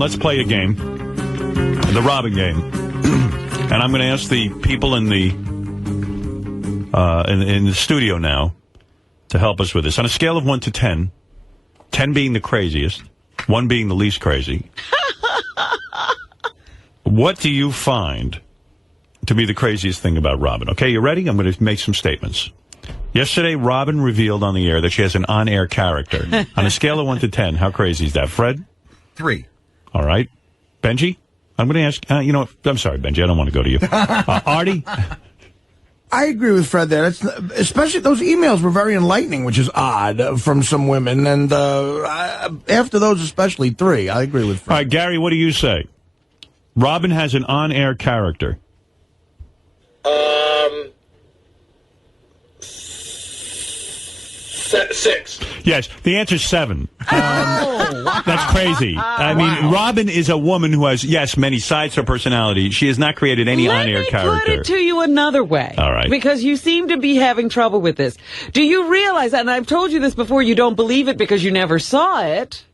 Let's play a game, the Robin game, and I'm going to ask the people in the studio now to help us with this. On a scale of 1 to 10, 10 being the craziest, 1 being the least crazy, what do you find to be the craziest thing about Robin? Okay, you ready? I'm going to make some statements. Yesterday, Robin revealed on the air that she has an on-air character. On a scale of 1 to 10, how crazy is that? Fred? 3. All right. Benji? I'm going to ask, I'm sorry, Benji, I don't want to go to you. Artie? I agree with Fred there. Especially those emails were very enlightening, which is odd from some women. And after those, especially 3, I agree with Fred. All right, Gary, what do you say? Robin has an on-air character. 6. Yes, the answer's 7. That's crazy. I mean, Robin is a woman who has, yes, many sides to her personality. She has not created any on-air character. Let me put it to you another way. All right. Because you seem to be having trouble with this. Do you realize, and I've told you this before, you don't believe it because you never saw it,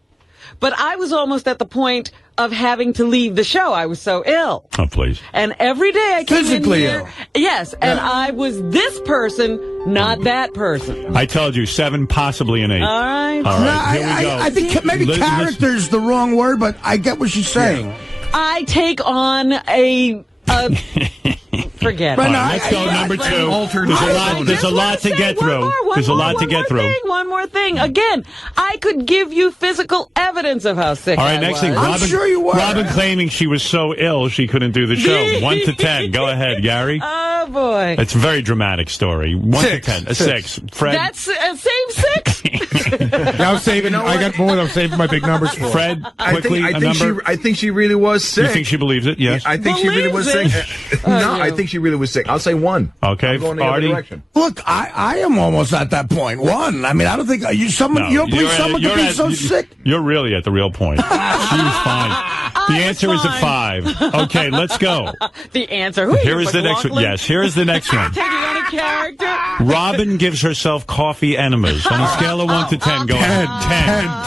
but I was almost at the point of having to leave the show. I was so ill. Oh, please. And every day I came Physically in here, ill. yes, and I was this person, not that person. I told you, 7, possibly an 8. All right. All right, here we go. I think maybe character's the wrong word, but I get what she's saying. I take on a forget it. But All right, let's go number 2. There's a lot to get through. There's a lot to get through. One more thing. Again, I could give you physical evidence of how sick All right, I next was. thing. I'm sure you were. Robin claiming she was so ill she couldn't do the show. 1 to 10. Go ahead, Gary. Oh, boy. It's a very dramatic story. 1 to 10. A 6. Fred? That's same 6? Now I'm saving. I got more. I'm saving my big numbers for. Fred, quickly, a number. I think she really was sick. You think she believes it? Yes. I think she really was sick. I think she really was sick. I'll say 1. Okay, I'm going the other Artie? direction. Look, I am almost at that point. 1. I mean, I don't think someone could be so sick. You're really at the real point. She was fine. The answer is a 5. Okay, let's go. The answer. Who Here is the next one. Yes, here is the next one. Taking on a character. Robin gives herself coffee enemas. On a scale of 1 to 10, go ahead.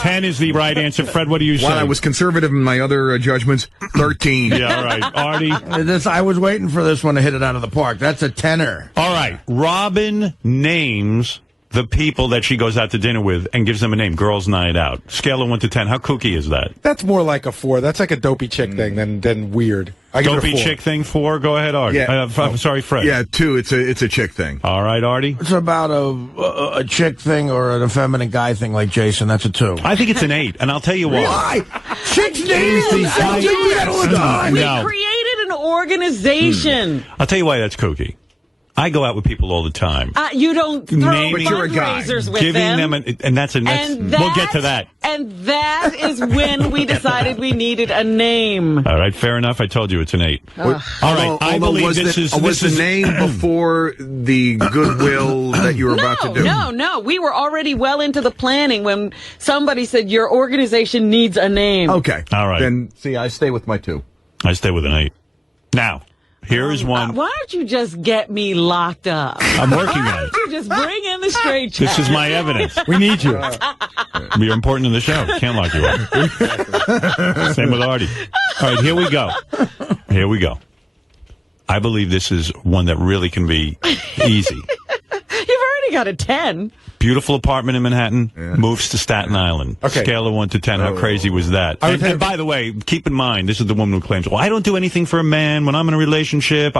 10. 10 is the right answer. Fred, what do you say? While I was conservative in my other judgments, 13. Yeah, all right. Artie? I was waiting for this one to hit it out of the park. That's a 10er. All right. Robin names the people that she goes out to dinner with and gives them a name. Girls' night out. Scale of 1 to 10. How kooky is that? That's more like a 4. That's like a dopey chick thing than weird. I give it a Dopey 4. chick thing, 4. Go ahead, Artie. Yeah. I'm sorry, Fred. Yeah, 2. It's a chick thing. All right, Artie. It's about a chick thing or an effeminate guy thing like Jason. That's a 2. I think it's an 8, and I'll tell you why. Why? Chicks names. I do that all the time. We No. created an organization. I'll tell you why that's kooky. I go out with people all the time. You don't throw Naming- But you're a guy. fundraisers with Giving them, them. we'll get to that. And that is when we decided we needed a name. All right, fair enough. I told you it's an 8. All right, I believe was this was is the name before the goodwill that you were about to do? No. We were already well into the planning when somebody said your organization needs a name. Okay. All right. Then, see, I stay with my 2. I stay with an 8. Now, here is one. Why don't you just get me locked up? I'm working on it. You just bring in the straight jacket. This is my evidence. We need you. You're important in the show. Can't lock you up. Same with Artie. All right, here we go. Here we go. I believe this is one that really can be easy. You've already got a 10. Beautiful apartment in Manhattan, moves to Staten Island. Okay. Scale of 1 to 10. How crazy was that? And by the way, keep in mind, this is the woman who claims, well, I don't do anything for a man. When I'm in a relationship,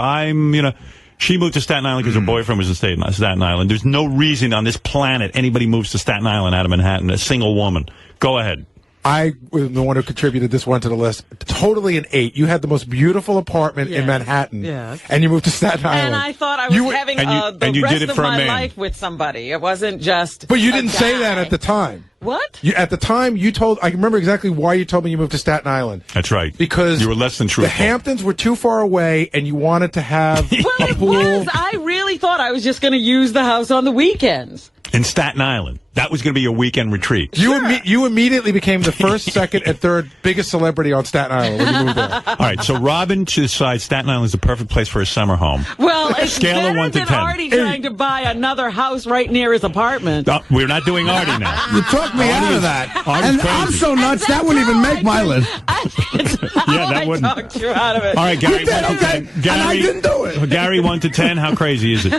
she moved to Staten Island because her boyfriend was in Staten Island. There's no reason on this planet anybody moves to Staten Island out of Manhattan, a single woman. Go ahead. I was the one who contributed this one to the list. Totally an 8. You had the most beautiful apartment in Manhattan, and you moved to Staten Island. And I thought I was having the rest of my life with somebody. It wasn't just. But you didn't say that at the time. What? At the time, you told. I remember exactly why you told me you moved to Staten Island. That's right. Because you were less than truthful. The Hamptons were too far away, and you wanted to have a pool. I really thought I was just going to use the house on the weekends. In Staten Island. That was going to be a weekend retreat. You immediately became the first, second, and third biggest celebrity on Staten Island when you moved there. All right, so Robin decides Staten Island is the perfect place for a summer home. Well, it's Scale of better 1 to than 10. Artie trying to buy another house right near his apartment. We're not doing Artie now. You talked me out of that. Artie's And crazy. I'm so nuts, that wouldn't even make my list. That wouldn't. I talked you out of it. All right, Gary, You did, 1 to 10. okay. And I didn't do it. Gary, 1 to 10. How crazy is it?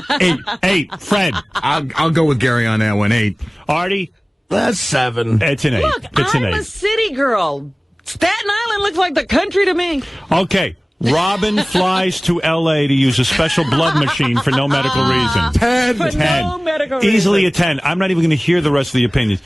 8. Fred. I'll go with Gary on that one. 8. Artie. That's 7. It's an 8. Look, It's an I'm 8. a city girl. Staten Island looks like the country to me. Okay. Robin flies to L.A. to use a special blood machine for no medical reason. 10. For 10. no medical reason. Easily a 10. I'm not even going to hear the rest of the opinions.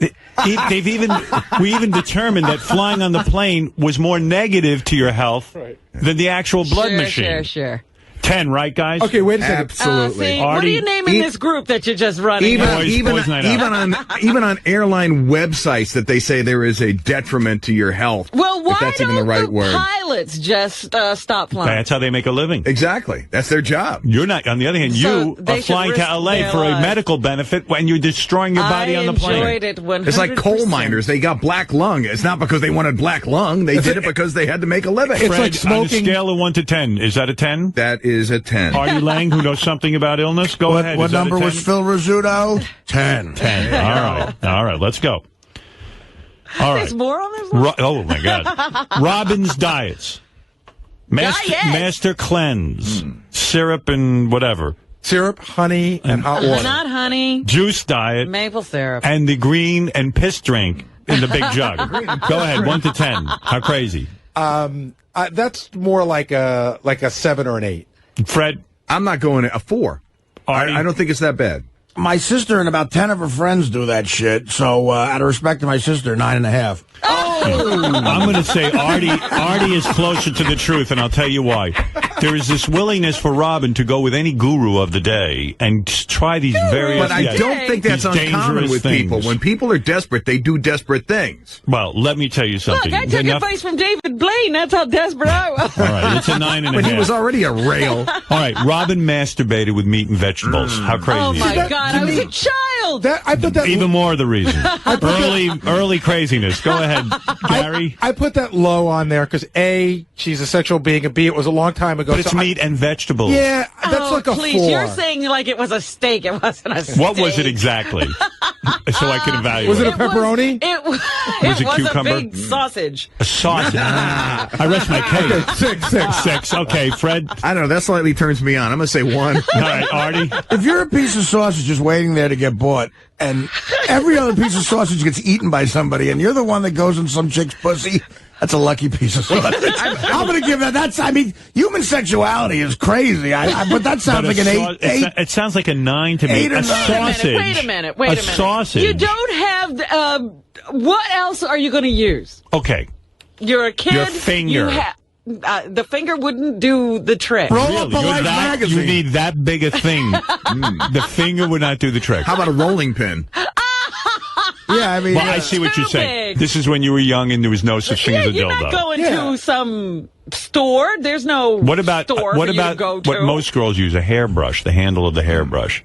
We even determined that flying on the plane was more negative to your health than the actual blood machine. Sure. 10, right, guys? Okay, wait a second. Absolutely. See, what are you naming this group that you're just running? Boys night out. Even on airline websites that they say there is a detriment to your health. Well, why if that's don't even the right the word. pilots just stop flying? That's how they make a living. Exactly. That's their job. You're not. On the other hand, So you they are should flying to risk L.A. their for a lives. medical benefit when you're destroying your body on the plane. I enjoyed it 100%. It's like coal miners. They got black lung. It's not because they wanted black lung. They did it because they had to make a living. It's Fred, like smoking. on a scale of 1 to 10, is that a 10? That is a 10. Artie Lang, who knows something about illness, go ahead. What Is that a number 10? was Phil Rizzuto? 10. 10. All right, let's go. All right. There's more on this list? Oh, my God. Robin's diets. Master cleanse. Syrup and whatever. Syrup, honey, and hot water. Not honey. Juice diet. Maple syrup. And the green and piss drink in the big jug. Go ahead, 1 to 10. How crazy? That's more like a 7 or an 8. Fred? I'm not going a 4. Artie? I don't think it's that bad. My sister and about 10 of her friends do that shit. So, out of respect to my sister, 9.5. I'm going to say Artie is closer to the truth, and I'll tell you why. There is this willingness for Robin to go with any guru of the day and try these various... But I don't think that's these uncommon dangerous with things. people. When people are desperate, they do desperate things. Well, let me tell you something. Look, I took advice from David Blaine. That's how desperate I was. All right, it's a 9.5. When he was already a rail. All right, Robin masturbated with meat and vegetables. How crazy Oh, is my that? God. I was a child. I put that Even more the reason. Early craziness. Go ahead, Gary. I put that low on there because A, she's a sexual being, and B, it was a long time ago. But it's meat and vegetables. Yeah, that's like a please, 4. You're saying like it was a steak. It wasn't a steak. What was it exactly? So I can evaluate. Was it a pepperoni? It was it cucumber? a big sausage. A sausage? I rest my case. 6. Okay, Fred. I don't know. That slightly turns me on. I'm going to say 1. All right, Artie. If you're a piece of sausage just waiting there to get bought, and every other piece of sausage gets eaten by somebody, and you're the one that goes in some chick's pussy, that's a lucky piece of sausage. I'm going to give that. Human sexuality is crazy. But that sounds like an 8. It sounds like a 9 to me. 8 or 9. Sausage. Wait a minute. A sausage. You don't have. What else are you going to use? Okay. You're a kid. Your finger. The finger wouldn't do the trick. Roll up a Life magazine. You need that big a thing. The finger would not do the trick. How about a rolling pin? Yeah, I mean... Well, I see what you're saying. big. This is when you were young and there was no such thing as a dildo. You're not going to some store. There's no What about store for you to go to. what most girls use? A hairbrush, the handle of the hairbrush.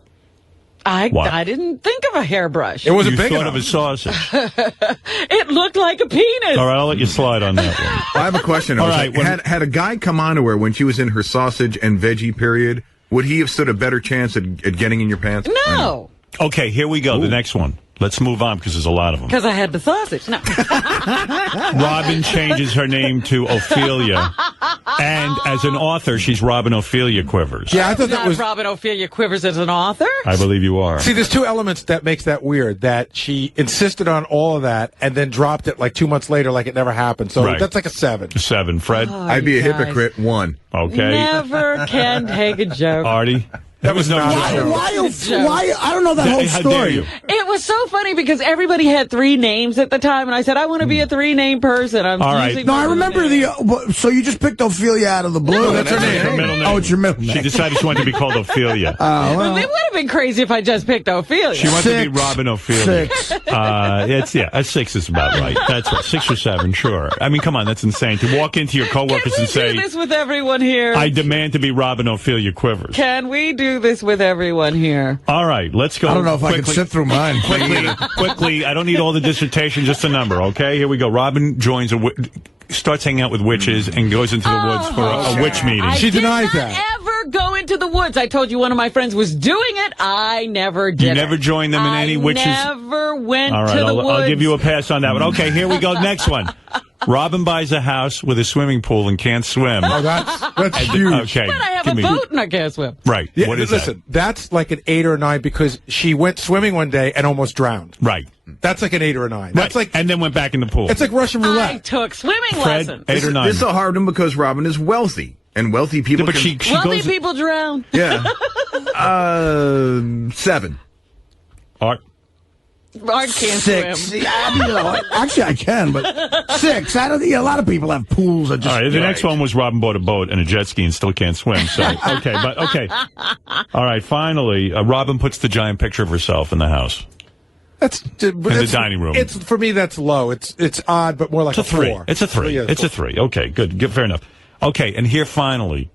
I didn't think of a hairbrush. It wasn't You big thought enough. of a sausage. It looked like a penis. All right, I'll let you slide on that one. I have a question. All right, had a guy come on to her when she was in her sausage and veggie period, would he have stood a better chance at getting in your pants? No. Okay, here we go. The next one. Let's move on because there's a lot of them. Because I had the sausage. No. Robin changes her name to Ophelia. And as an author, she's Robin Ophelia Quivers. Yeah, I thought that Not was... Robin Ophelia Quivers as an author. I believe you are. See, there's 2 elements that makes that weird. That she insisted on all of that and then dropped it like 2 months later like it never happened. So Right. that's like a 7. 7. Fred? I'd be a hypocrite. 1. Okay. Never can take a joke. Artie? That was no joke. Why? I don't know that whole How dare story. you? It was so funny because everybody had 3 names at the time, and I said, I want to be a 3-name person. I'm All right. using No, my I remember name. so you just picked Ophelia out of the blue. No, That's that's her her name. name. Middle name. Oh, it's your middle name. She decided she wanted to be called Ophelia. Well, it would have been crazy if I just picked Ophelia. She wanted to be 6. Robin Ophelia. 6. A 6 is about right. That's right. 6 or 7, sure. I mean, come on, that's insane. To walk into your Can coworkers we and say, do this with everyone here? I demand to be Robin Ophelia Quivers. Can we do do this with everyone here. All right, let's go. I don't know if I can sit through mine. Quickly, I don't need all the dissertation, just a number, okay? Here we go. Robin joins starts hanging out with witches and goes into the woods for a witch meeting. She denies that. Ever go into the woods. I told you one of my friends was doing it. I never did. You never joined them in any witches? Never went all right, to the woods. I'll give you a pass on that one. Okay, here we go. Next one. Robin buys a house with a swimming pool and can't swim. Oh, that's huge. Okay, but I have a boat and I can't swim. Right. Yeah, what is listen, that? That's like an 8 or 9 because she went swimming one day and almost drowned. Right. That's like an 8 or a 9. That's like, and then went back in the pool. It's like Russian roulette. I took swimming Fred, lessons. 8 or 9. This is a hard one because Robin is wealthy. And wealthy people but can... Wealthy people drown. Yeah. 7. Art can't 6. swim. Actually, I can, but 6. I don't think a lot of people have pools that just. All right, the next one was Robin bought a boat and a jet ski and still can't swim. So okay. All right, finally, Robin puts the giant picture of herself in the house. That's in the dining room. It's for me. That's low. It's odd, but more like it's a 3. 4. It's a 3. Yeah, it's a 3. Okay, good. Fair enough. Okay, and here finally,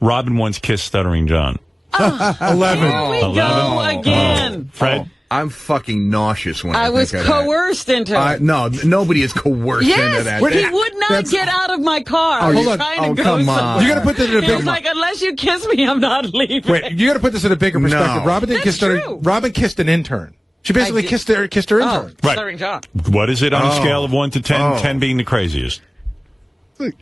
Robin once kissed Stuttering John. 11. Here we go again. Fred? I'm fucking nauseous when I was think of that. coerced into it. No, nobody is coerced into that. Yes, he would not get out of my car. I was trying to go come on. somewhere. You got to put this in a He bigger. was like, unless you kiss me, I'm not leaving. Wait, you got to put this in a bigger perspective. No. Robin didn't kiss That's her. true. Robin kissed an intern. She basically kissed her intern. Oh, Right. Stuttering John. What is it on a scale of 1 to 10? 10 being the craziest.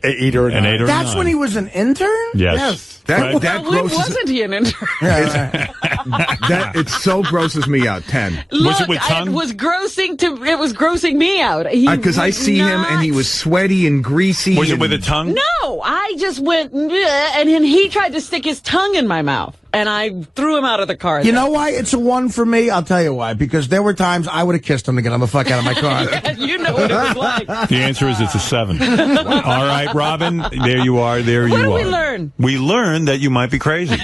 8 or 9. An 8 or That's 9. when he was an intern? Yes. That When grosses wasn't he an intern? that it so grosses me out. 10. Look, it with tongue? It was grossing me out. Because I see him and he was sweaty and greasy. Was it with a tongue? No, I just went, and then he tried to stick his tongue in my mouth, and I threw him out of the car. You know why it's a 1 for me? I'll tell you why. Because there were times I would have kissed him to get him the fuck out of my car. You know what it was like. The answer is it's a 7. All right, Robin, there you are. There you are. What did we learn? We learned that you might be crazy.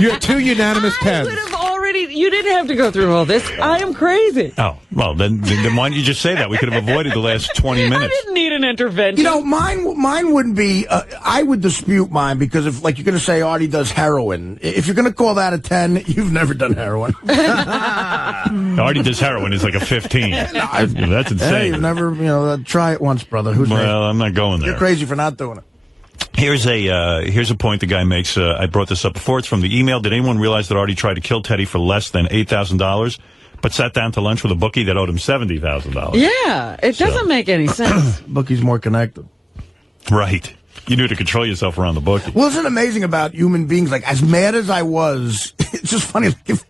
You had 2 unanimous I 10s. would have already. You didn't have to go through all this. I am crazy. Oh, well, then why don't you just say that? We could have avoided the last 20 I minutes. didn't need an intervention. You know, mine wouldn't be. I would dispute mine because if, like, you're going to say Artie does heroin, if you're going to call that a 10, you've never done heroin. Artie does heroin is like a 15. That's Hey, insane. you've never, try it once, brother. Who's Well, I'm not going there. You're crazy for not doing it. Here's a point the guy makes. I brought this up before. It's from the email. Did anyone realize that Artie tried to kill Teddy for less than $8,000, but sat down to lunch with a bookie that owed him $70,000? Yeah, it doesn't make any sense. Bookie's more connected. Right. You knew to control yourself around the bookie. Well, isn't it amazing about human beings? Like, as mad as I was, it's just funny. If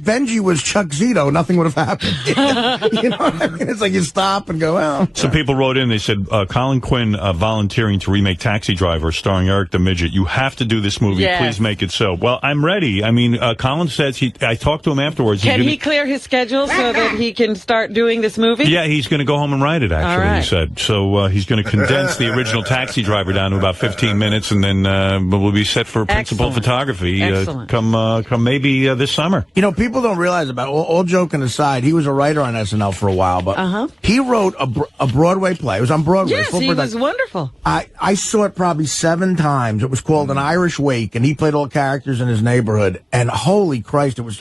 Benji was Chuck Zito, nothing would have happened. You know what I mean? It's like you stop and go, well. Some people wrote in, they said, Colin Quinn volunteering to remake Taxi Driver starring Eric the Midget. You have to do this movie. Yes. Please make it so. Well, I'm ready. I mean, Colin says I talked to him afterwards. Can he clear his schedule so that he can start doing this movie? Yeah, he's going to go home and write it, actually, All right. he said. So he's going to condense the original Taxi Driver down to about 15 minutes, and then we'll be set for principal Excellent. photography Excellent. come maybe this summer. You know, people don't realize about all joking aside, he was a writer on SNL for a while, but he wrote a Broadway play. It was on Broadway. Yes, full he production. was wonderful. I saw it probably 7 times. It was called An Irish Wake, and he played all characters in his neighborhood. And holy Christ, it was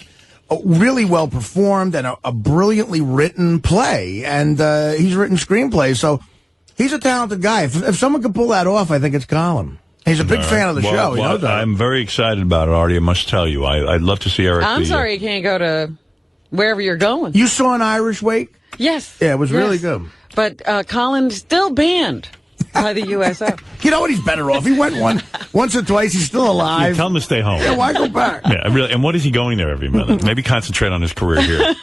really well performed and a brilliantly written play. And he's written screenplays, so he's a talented guy. If someone could pull that off, I think it's Colin. He's a big fan of the show. He knows that. I'm very excited about it, Artie. I must tell you. I'd love to see Eric. I'm sorry you can't go to wherever you're going. You saw An Irish Wake? Yes. Yeah, it was really good. But Colin's still banned by the USO. You know what? He's better off. He went once or twice. He's still alive. Tell him to stay home. Yeah, why go back? Yeah, really. And what is he going there every minute? Maybe concentrate on his career here.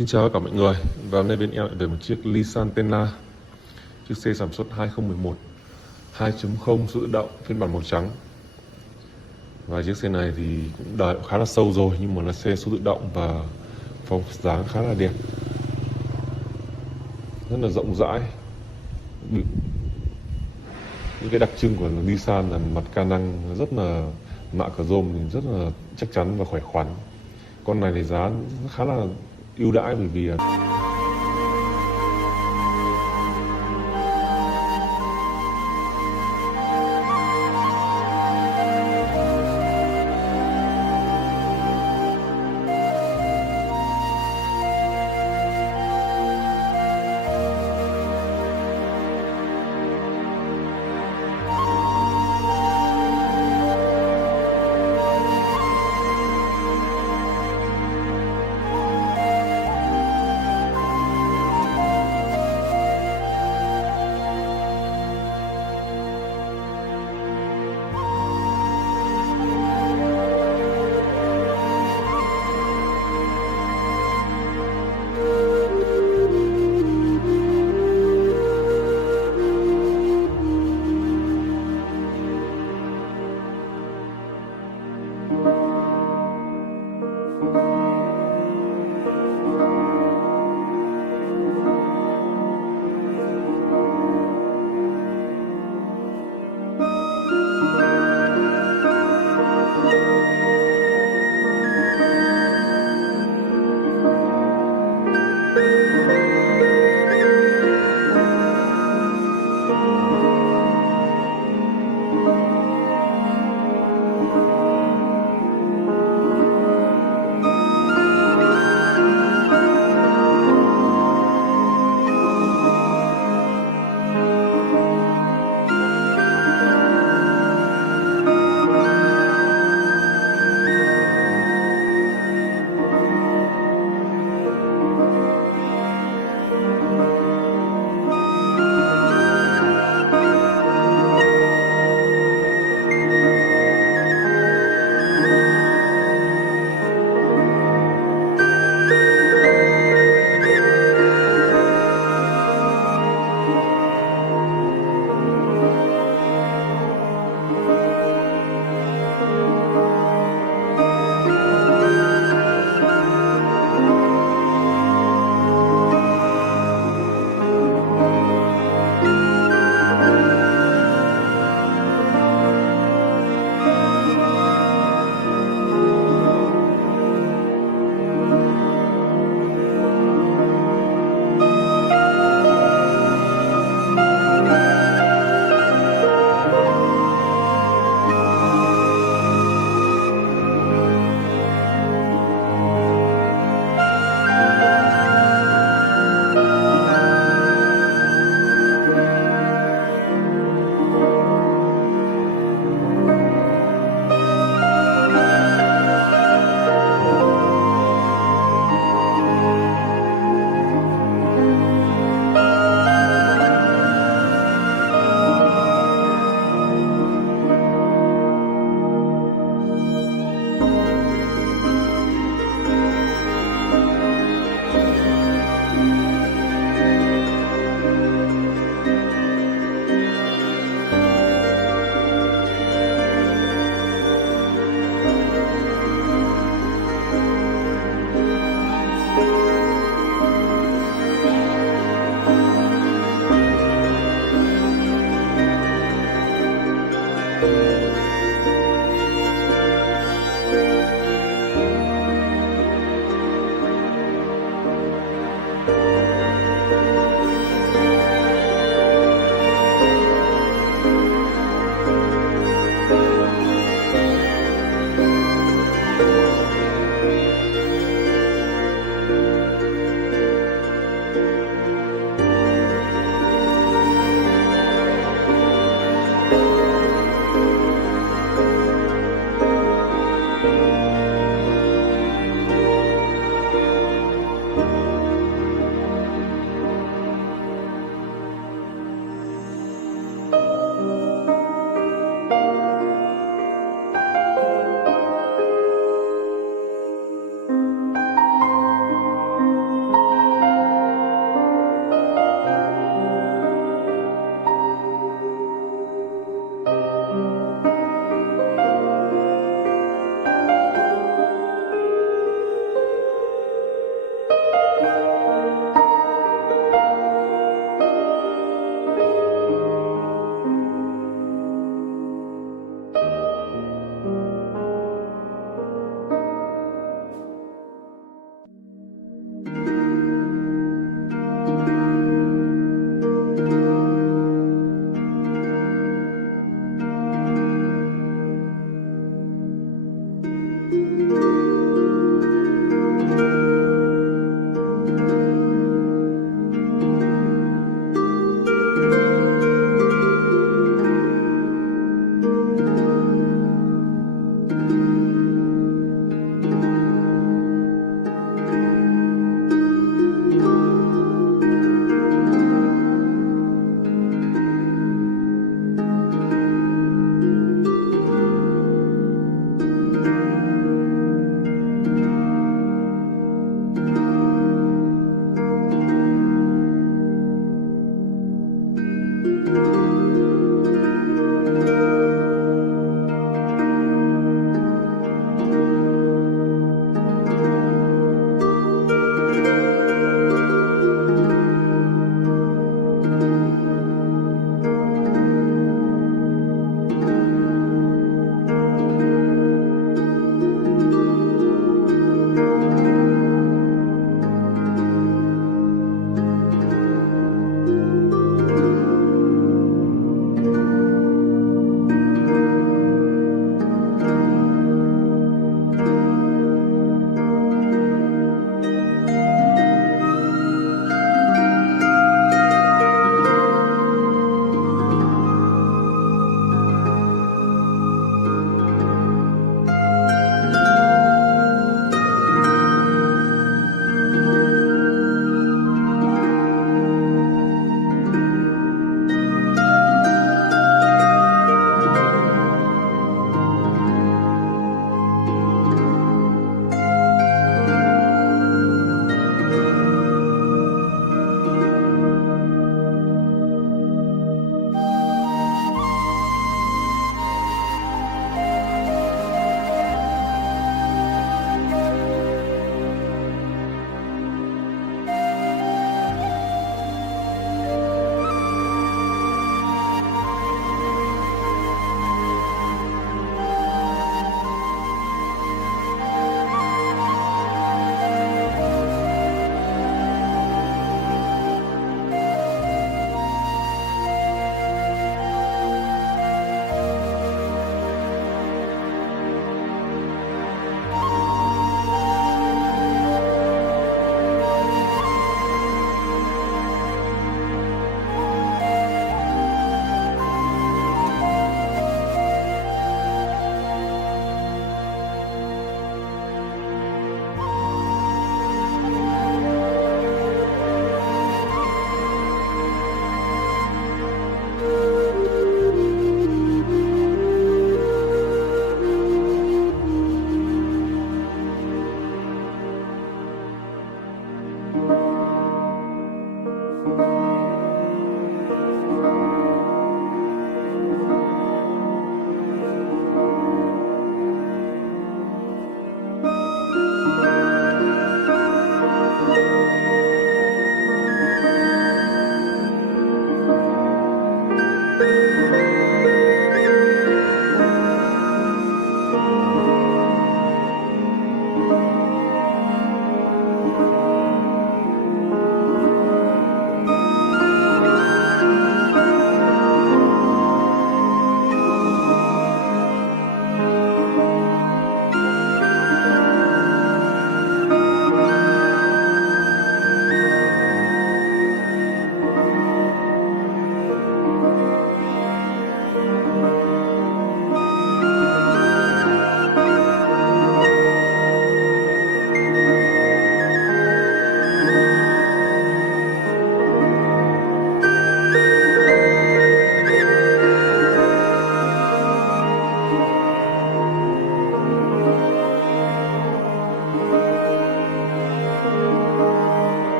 Xin chào tất cả mọi người. Và hôm nay bên em lại về một chiếc Nissan Senna, chiếc xe sản xuất 2011 2.0 số tự động phiên bản màu trắng. Và chiếc xe này thì cũng đời cũng khá là sâu rồi, nhưng mà là xe số tự động và form dáng khá là đẹp, rất là rộng rãi. Những cái đặc trưng của Nissan là mặt ca năng rất là mạ chrome thì rất là chắc chắn và khỏe khoắn. Con này thì giá khá là ưu đãi bởi vì